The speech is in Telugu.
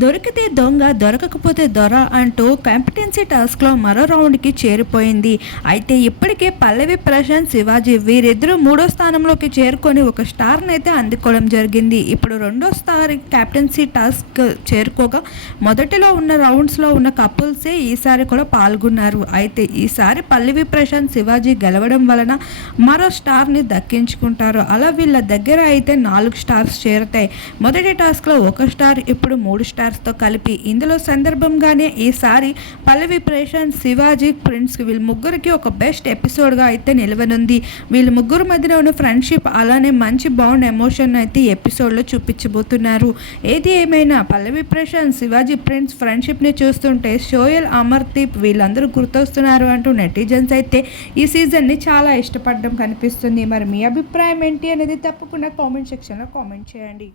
దొరికితే దొంగ దొరకకపోతే దొర అంటూ కాంపిటెన్సీ టాస్క్లో మరో రౌండ్కి చేరిపోయింది. అయితే ఇప్పటికే పల్లవి ప్రశాంత్ శివాజీ వీరిద్దరూ 3వ స్థానంలోకి చేరుకొని ఒక స్టార్ని అయితే అందుకోవడం జరిగింది. ఇప్పుడు 2వ స్థాయి క్యాప్టెన్సీ టాస్క్ చేరుకోగా మొదటిలో ఉన్న రౌండ్స్లో ఉన్న కపుల్సే ఈసారి కూడా పాల్గొన్నారు. అయితే ఈసారి పల్లవి ప్రశాంత్ శివాజీ గెలవడం వలన మరో స్టార్ని దక్కించుకుంటారు. అలా వీళ్ళ దగ్గర అయితే 4 స్టార్స్ చేరుతాయి. మొదటి టాస్క్లో 1 స్టార్, ఇప్పుడు 3 స్టార్స్తో కలిపి. ఇందులో సందర్భంగానే ఈసారి పల్లవి ప్రశాంత్ శివాజీ ప్రిన్స్ వీళ్ళ ముగ్గురికి ఒక బెస్ట్ ఎపిసోడ్గా అయితే నిలవనుంది. వీళ్ళ ముగ్గురు మధ్యలో ఉన్న ఫ్రెండ్షిప్ అలానే మంచి బాండ్ ఎమోషన్ అయితే ఈ ఎపిసోడ్లో చూపించబోతున్నారు. ఏది ఏమైనా పల్లవి ప్రశాంత్ శివాజీ ప్రిన్స్ ఫ్రెండ్షిప్ని చూస్తుంటే సోయల్, అమర్దీప్ వీళ్ళందరూ గుర్తొస్తున్నారు అంటూ నెటిజన్స్ అయితే ఈ సీజన్ని చాలా ఇష్టపడడం కనిపిస్తుంది. మరి మీ అభిప్రాయం ఏంటి అనేది తప్పకుండా కామెంట్ సెక్షన్లో కామెంట్ చేయండి.